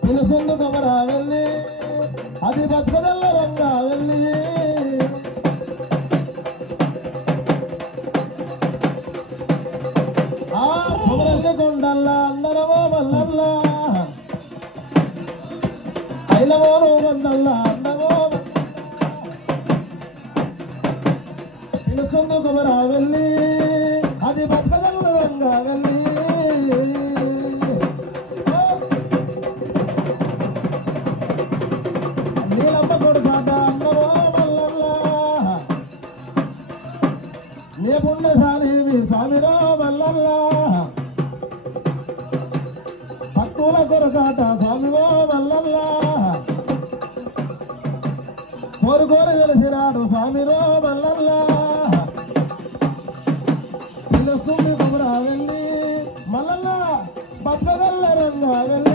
పిలుసుందు కొమరా వెళ్ళి అది బతుకదల్ల రంగా వెళ్ళి ఆ కొమరల్లి కొండల్లా అందరమో మల్లల్లా ఐలమోను కొండల్లా అందమో పిలుసుందు కొమరా వెళ్ళి అది బతుకదల్ల రంగా వెళ్ళి నీ పుణ్యశాలి స్వామిలో వల్లల్లా భక్తుల కొరకాట స్వామివో వల్లల్లా కోరుకోరు వెలిసినాడు స్వామిలో వల్లల్లా పిలుస్తుంది కొమరా వెళ్ళి మల్లల్లా బతుకగల్ల రంగా వెళ్ళి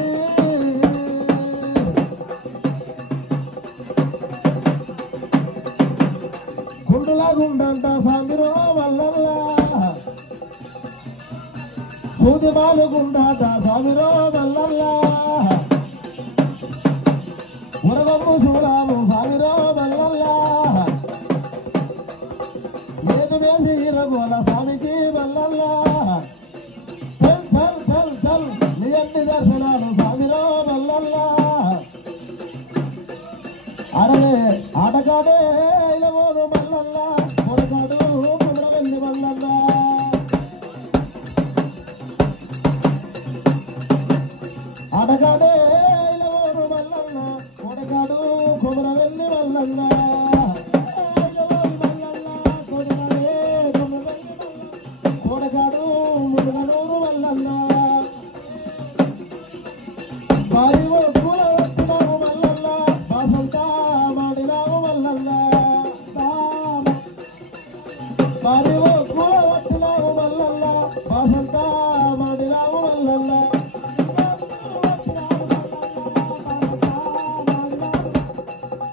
గుండంట స్వామిరో వల్లల్లా సూది బాలుగుండాట స్వామిరో వల్లల్లా ఉరగమ్ము శూరాము స్వామిరో వల్లల్లా ఏదు వేసి ఇరగోల స్వామికి వల్లల్లా చల్ చల్ చల్ చల్ నీ అన్ని దర్శనాలు స్వామిరో వల్లల్లా అరలే ఆటగాడే ఇలవోను మల్లల్లా కొడగాడు కొమర వెళ్ళి మల్లల్లా ఆటగాడే ఇలవోను మల్లల్లా కొడగాడు కొమర వెళ్ళి మల్లల్లా కొడగాడు మురుగనూరు మల్లల్లా భారీ పూల వచ్చినావు మల్లల్లా బాసంతా మాడినావు మల్లల్లా భారీ పూల వచ్చినావు మల్లల్లా బాసంతా మాడినావు మల్లల్లా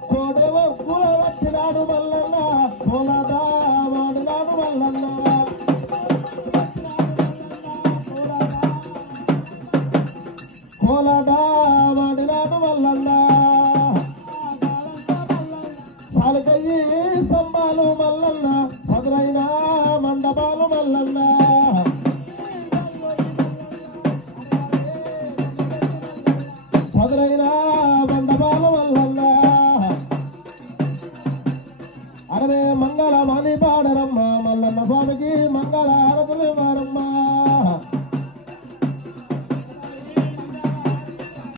కోడేవో పూల వచ్చినాడు మల్లల్లా కోలాట మాడినాడు మల్లల్లా కోలాట మాడినాడు మల్లల్లా సాలకయ్యి స్తంభాలు మల్లల్లా సదురైన మండపాలు మల్లల్లా సదురైన మండపాలు మల్లల్లా అరే మంగళ మాని పాడరమ్మ మల్లన్న స్వామికి మంగళ హారతులు